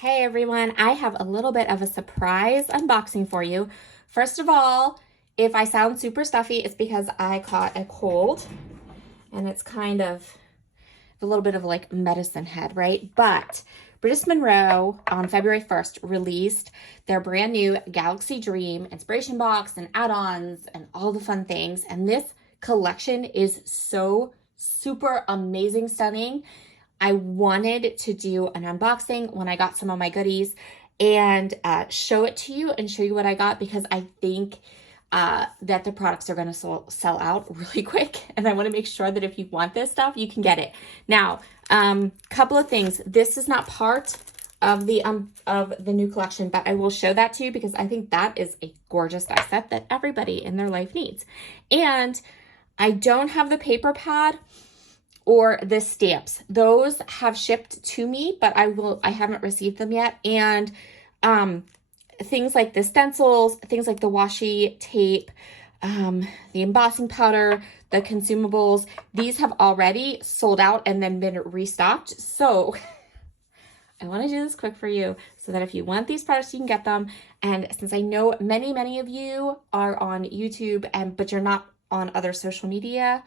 Hey everyone, I have a little bit of a surprise unboxing for you. First of all, if I sound super stuffy, it's because I caught a cold and it's kind of a little bit of like medicine head, right? But Brutus Monroe on February 1st released their brand new Galaxy Dream inspiration box and add-ons and all the fun things. And this collection is so super amazing, stunning. I wanted to do an unboxing when I got some of my goodies and show it to you and show you what I got, because I think that the products are going to sell out really quick. And I want to make sure that if you want this stuff, you can get it. Now, couple of things. This is not part of the new collection, but I will show that to you because I think that is a gorgeous die set that everybody in their life needs. And I don't have the paper pad or the stamps. Those have shipped to me, but I haven't received them yet. And things like the stencils, things like the washi tape, the embossing powder, the consumables, these have already sold out and then been restocked. So I want to do this quick for you so that if you want these products, you can get them. And since I know many of you are on YouTube, but you're not on other social media,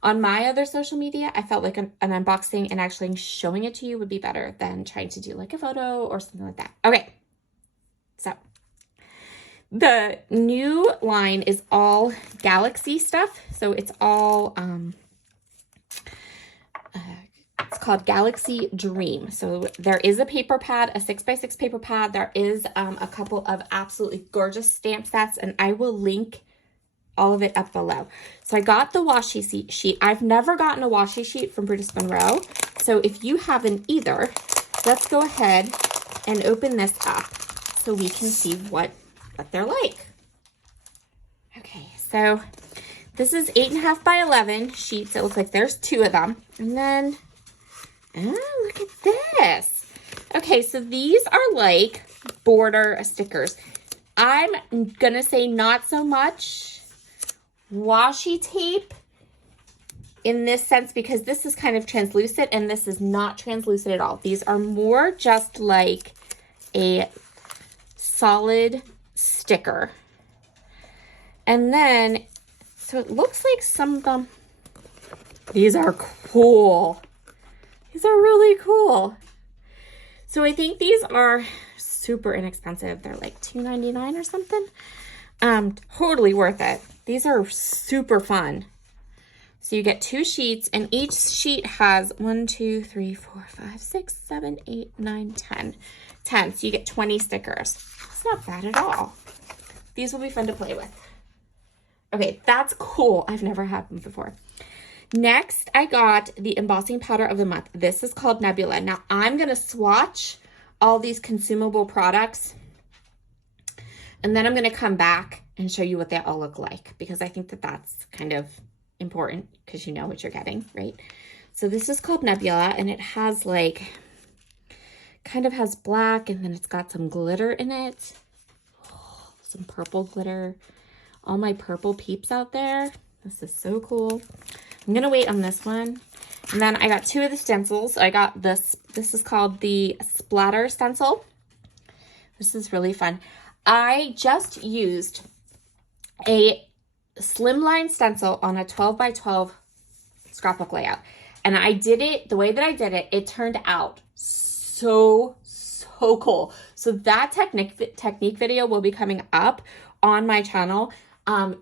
on my other social media, I felt like an unboxing and actually showing it to you would be better than trying to do like a photo or something like that. Okay, so the new line is all Galaxy stuff. So it's all, it's called Galaxy Dream. So there is a paper pad, a 6x6 paper pad. There is a couple of absolutely gorgeous stamp sets, and I will link all of it up below. So I got the washi sheet. I've never gotten a washi sheet from Brutus Monroe. So if you haven't either, let's go ahead and open this up so we can see what they're like. Okay, so this is 8.5 by 11 sheets. It looks like there's 2 of them. And then, oh, look at this. Okay, so these are like border stickers. I'm gonna say not so much washi tape in this sense, because this is kind of translucent and this is not translucent at all. These are more just like a solid sticker. And then, so it looks like some of them, these are cool. These are really cool. So I think these are super inexpensive. They're like $2.99 or something. Totally worth it. These are super fun. So you get 2 sheets, and each sheet has 1, 2, 3, 4, 5, 6, 7, 8, 9, 10. 10. So you get 20 stickers. It's not bad at all. These will be fun to play with. Okay, that's cool. I've never had them before. Next, I got the embossing powder of the month. This is called Nebula. Now, I'm going to swatch all these consumable products, and then I'm going to come back and show you what they all look like, because I think that that's kind of important because you know what you're getting, right? So this is called Nebula, and it has like, kind of has black, and then it's got some glitter in it. Oh, some purple glitter. All my purple peeps out there. This is so cool. I'm going to wait on this one. And then I got 2 of the stencils. I got this. This is called the Splatter stencil. This is really fun. I just used a slimline stencil on a 12 by 12 scrapbook layout. And I did it, the way that I did it, it turned out so cool. So that technique video will be coming up on my channel.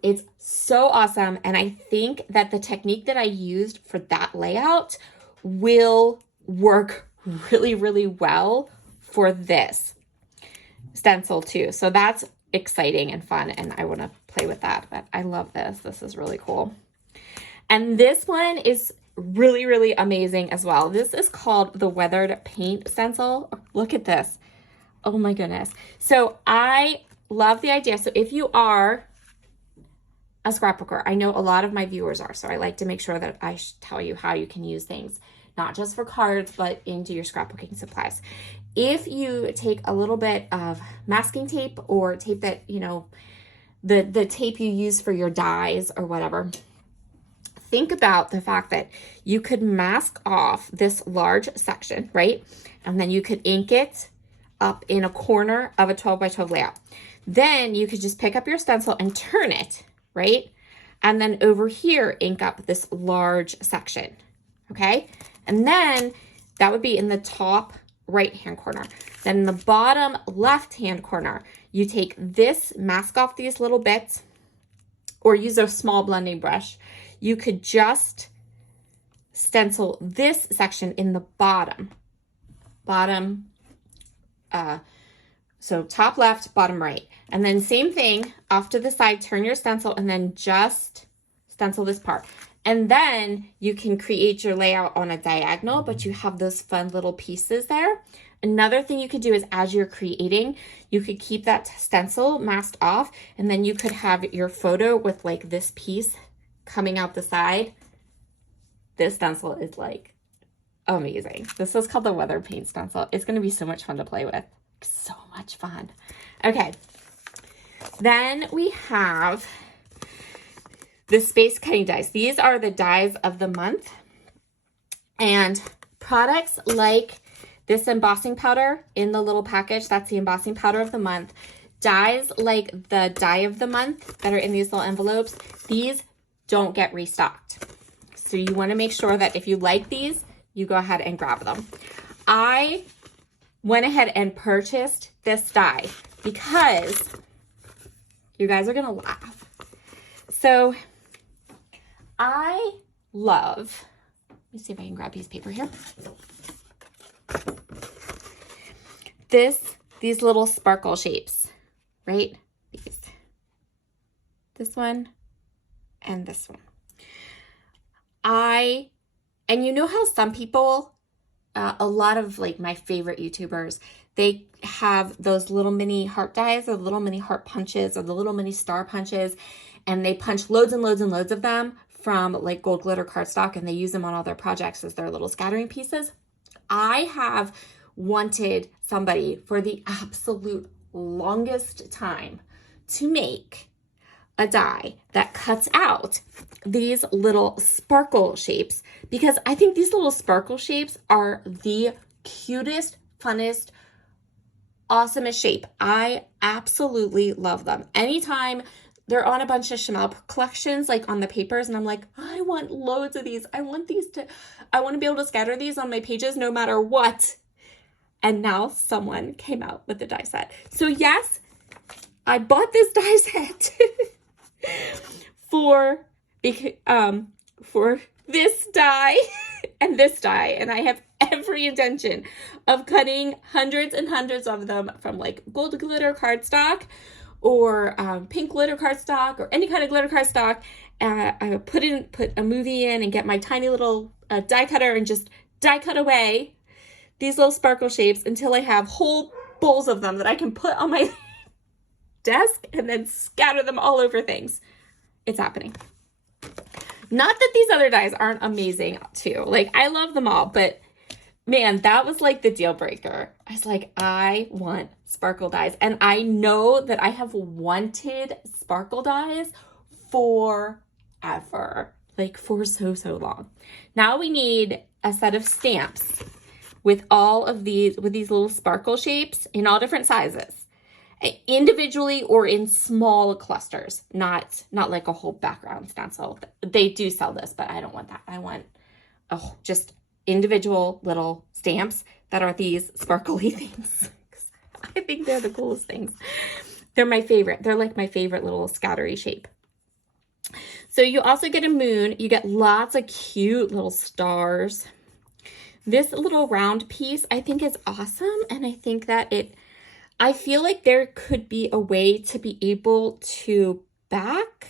It's so awesome. And I think that the technique that I used for that layout will work really well for this stencil too. So that's exciting and fun, and I want to play with that. But I love this. This is really cool. And this one is really amazing as well. This is called the Weathered Paint stencil. Look at this. Oh my goodness. So I love the idea. So if you are a scrapbooker, I know a lot of my viewers are, so I like to make sure that I tell you how you can use things, not just for cards, but into your scrapbooking supplies. If you take a little bit of masking tape or tape that, you know, the tape you use for your dies or whatever, think about the fact that you could mask off this large section, right? And then you could ink it up in a corner of a 12 by 12 layout. Then you could just pick up your stencil and turn it, right? And then over here, ink up this large section, okay? And then that would be in the top right-hand corner. Then in the bottom left-hand corner, you take this, mask off these little bits, or use a small blending brush. You could just stencil this section in the bottom. So top left, bottom right. And then same thing, off to the side, turn your stencil and then just stencil this part. And then you can create your layout on a diagonal, but you have those fun little pieces there. Another thing you could do is as you're creating, you could keep that stencil masked off, and then you could have your photo with like this piece coming out the side. This stencil is like amazing. This is called the weather paint stencil. It's going to be so much fun to play with. So much fun. Okay. Then we have the space cutting dies. These are the dies of the month. And products like this embossing powder in the little package, that's the embossing powder of the month. Dies like the die of the month that are in these little envelopes, these don't get restocked. So you want to make sure that if you like these, you go ahead and grab them. I went ahead and purchased this die because you guys are going to laugh. So I love, let me see if I can grab piece of paper here. These little sparkle shapes, right? This one and this one. And you know how some people, a lot of like my favorite YouTubers, they have those little mini heart dies or little mini heart punches or the little mini star punches, and they punch loads and loads and loads of them from like gold glitter cardstock, and they use them on all their projects as their little scattering pieces. I have wanted somebody for the absolute longest time to make a die that cuts out these little sparkle shapes, because I think these little sparkle shapes are the cutest, funnest, awesomest shape. I absolutely love them. Anytime they're on a bunch of Chanel collections, like on the papers, and I'm like, I want loads of these. I want to be able to scatter these on my pages no matter what. And now someone came out with the die set. So yes, I bought this die set for this die and this die, and I have every intention of cutting hundreds and hundreds of them from like gold glitter cardstock or pink glitter cardstock or any kind of glitter cardstock. I put a movie in and get my tiny little die cutter and just die cut away these little sparkle shapes until I have whole bowls of them that I can put on my desk and then scatter them all over things. It's happening. Not that these other dies aren't amazing too. Like, I love them all, but man, that was like the deal breaker. I was like, I want sparkle dies. And I know that I have wanted sparkle dies forever, like for so long. Now we need a set of stamps with all of these, with these little sparkle shapes in all different sizes, individually or in small clusters, not like a whole background stencil. They do sell this, but I don't want that. I want just individual little stamps that are these sparkly things. I think they're the coolest things. They're my favorite. They're like my favorite little scattery shape. So you also get a moon. You get lots of cute little stars. This little round piece I think is awesome, and I think that I feel like there could be a way to be able to back.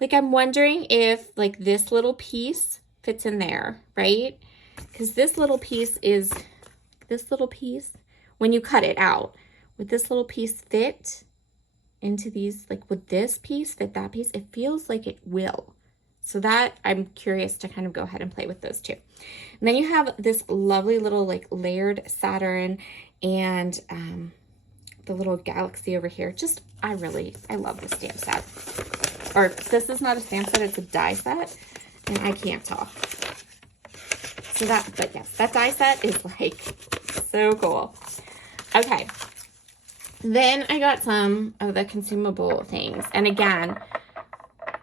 Like, I'm wondering if like this little piece fits in there, right? Because this little piece, when you cut it out, would this little piece fit into these, like would this piece fit that piece? It feels like it will. So that I'm curious to kind of go ahead and play with those two. And then you have this lovely little like layered Saturn and the little galaxy over here. Just, I love this stamp set. Or this is not a stamp set, it's a die set. And I can't talk. So but yes, that die set is like so cool. Okay. Then I got some of the consumable things. And again,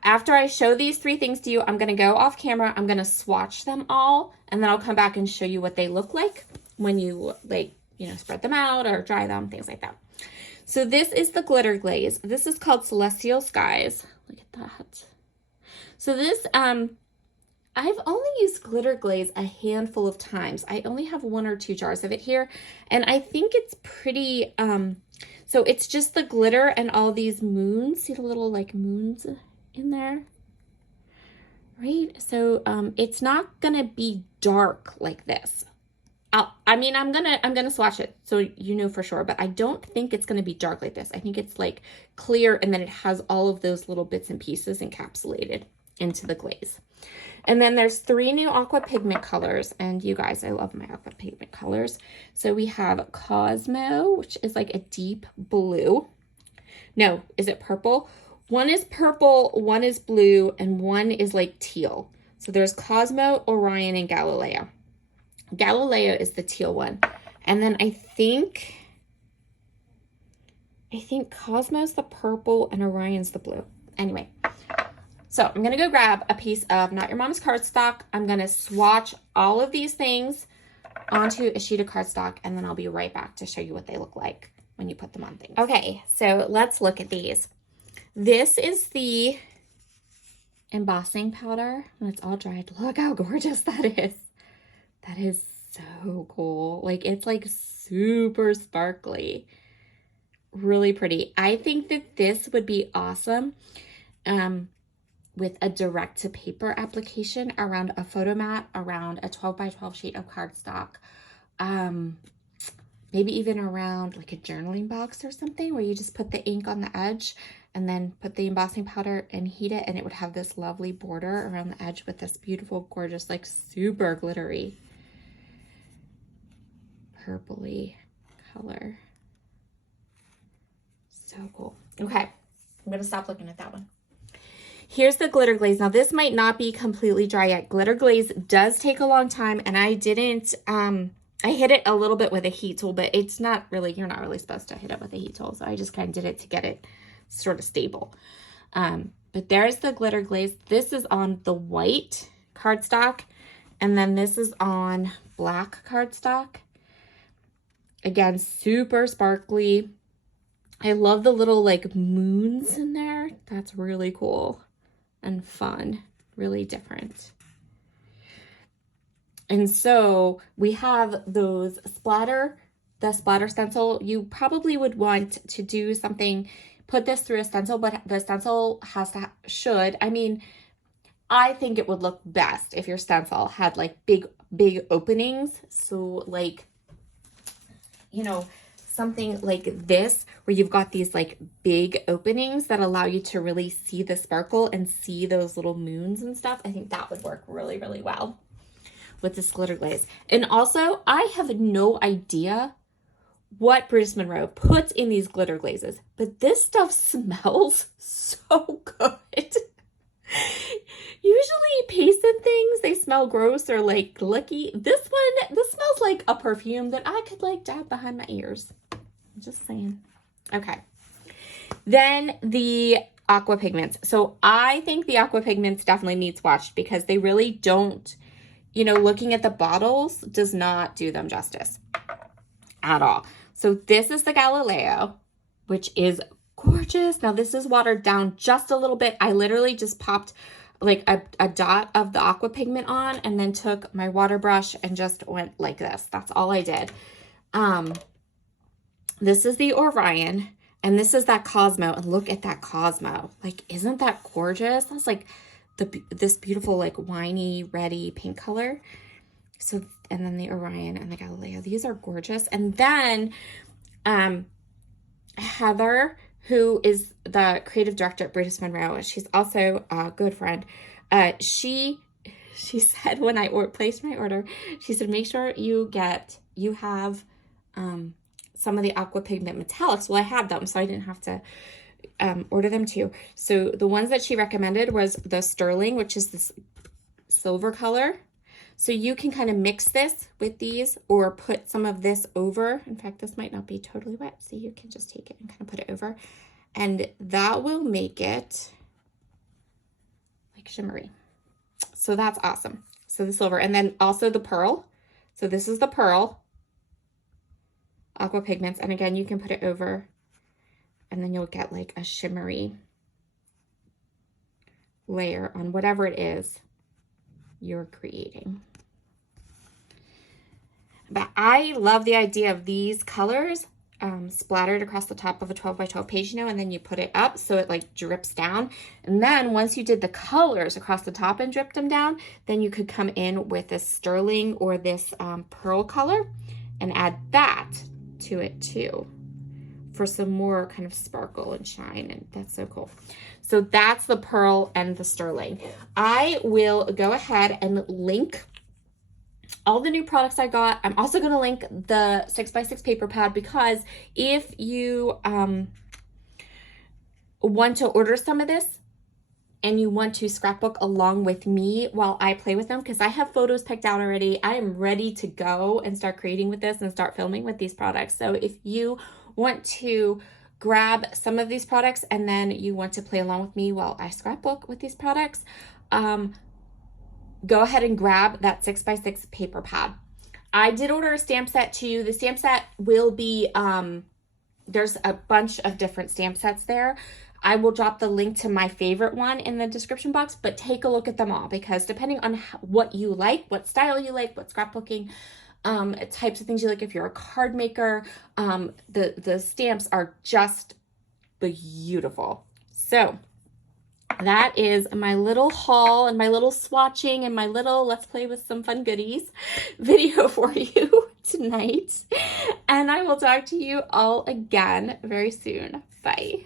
after I show these 3 things to you, I'm going to go off camera. I'm going to swatch them all, and then I'll come back and show you what they look like when you, like, you know, spread them out or dry them, things like that. So this is the glitter glaze. This is called Celestial Skies. Look at that. So this, I've only used glitter glaze a handful of times. I only have 1 or 2 jars of it here, and I think it's pretty, so it's just the glitter and all these moons. See the little, like, moons in there, right? So it's not gonna be dark like this. I mean, I'm gonna swatch it so you know for sure, but I don't think it's gonna be dark like this. I think it's like clear, and then it has all of those little bits and pieces encapsulated into the glaze. And then there's 3 new aqua pigment colors, and you guys, I love my aqua pigment colors. So we have Cosmo, which is like a deep blue. No, is it purple? 1 is purple, 1 is blue, and 1 is like teal. So there's Cosmo, Orion, and Galileo. Galileo is the teal one. And then I think Cosmo's the purple and Orion's the blue. Anyway, so I'm going to go grab a piece of Not Your Mom's cardstock. I'm going to swatch all of these things onto a sheet of cardstock, and then I'll be right back to show you what they look like when you put them on things. Okay, so let's look at these. This is the embossing powder when it's all dried. Look how gorgeous that is. That is so cool. Like, it's like super sparkly. Really pretty. I think that this would be awesome with a direct to paper application around a photo mat, around a 12 by 12 sheet of cardstock. Maybe even around like a journaling box or something, where you just put the ink on the edge and then put the embossing powder and heat it, and it would have this lovely border around the edge with this beautiful, gorgeous, like super glittery purpley color. So cool. Okay, I'm gonna stop looking at that one. Here's the glitter glaze. Now this might not be completely dry yet. Glitter glaze does take a long time, and I didn't, I hit it a little bit with a heat tool, but it's not really, you're not really supposed to hit it with a heat tool. So I just kind of did it to get it sort of stable. But there's the glitter glaze. This is on the white cardstock, and then this is on black cardstock. Again, super sparkly. I love the little like moons in there. That's really cool and fun, really different. And so we have those the splatter stencil. You probably would want to do something, put this through a stencil, but the stencil I mean, I think it would look best if your stencil had like big openings. So like, you know, something like this, where you've got these like big openings that allow you to really see the sparkle and see those little moons and stuff. I think that would work really, really well with this glitter glaze. And also, I have no idea what Brutus Monroe puts in these glitter glazes, but this stuff smells so good. Usually Payson things, they smell gross or like licky. This smells like a perfume that I could like dab behind my ears. I'm just saying. Okay. Then the aqua pigments. So I think the aqua pigments definitely need swatched, because they really don't, you know, looking at the bottles does not do them justice at all. So this is the Galileo, which is gorgeous. Now this is watered down just a little bit. I literally just popped like a dot of the aqua pigment on, and then took my water brush and just went like this. That's all I did. This is the Orion, and this is that Cosmo, and look at that Cosmo. Like, isn't that gorgeous? That's like this beautiful like winey reddy pink color. So, and then the Orion and the Galileo, these are gorgeous. And then Heather, who is the creative director at Brutus Monroe, she's also a good friend. She said when I placed my order, she said, make sure you have some of the aqua pigment metallics. Well, I had them, so I didn't have to order them too. So the ones that she recommended was the Sterling, which is this silver color. So you can kind of mix this with these or put some of this over. In fact, this might not be totally wet, so you can just take it and kind of put it over. And that will make it like shimmery. So that's awesome. So the silver, and then also the pearl. So this is the pearl aqua pigments. And again, you can put it over and then you'll get like a shimmery layer on whatever it is you're creating. But I love the idea of these colors splattered across the top of a 12 by 12 page, you know, and then you put it up so it like drips down. And then once you did the colors across the top and dripped them down, then you could come in with this sterling or this pearl color and add that to it too for some more kind of sparkle and shine, and that's so cool. So that's the pearl and the sterling. I will go ahead and link all the new products I got. I'm also going to link the 6x6 paper pad, because if you want to order some of this and you want to scrapbook along with me while I play with them, because I have photos picked out already, I am ready to go and start creating with this and start filming with these products. So if you want to grab some of these products and then you want to play along with me while I scrapbook with these products, go ahead and grab that 6x6 paper pad. I did order a stamp set too. The stamp set will be, there's a bunch of different stamp sets there. I will drop the link to my favorite one in the description box, but take a look at them all, because depending on what you like, what style you like, what scrapbooking types of things you like, if you're a card maker, the stamps are just beautiful. So that is my little haul and my little swatching and my little let's play with some fun goodies video for you tonight. And I will talk to you all again very soon. Bye.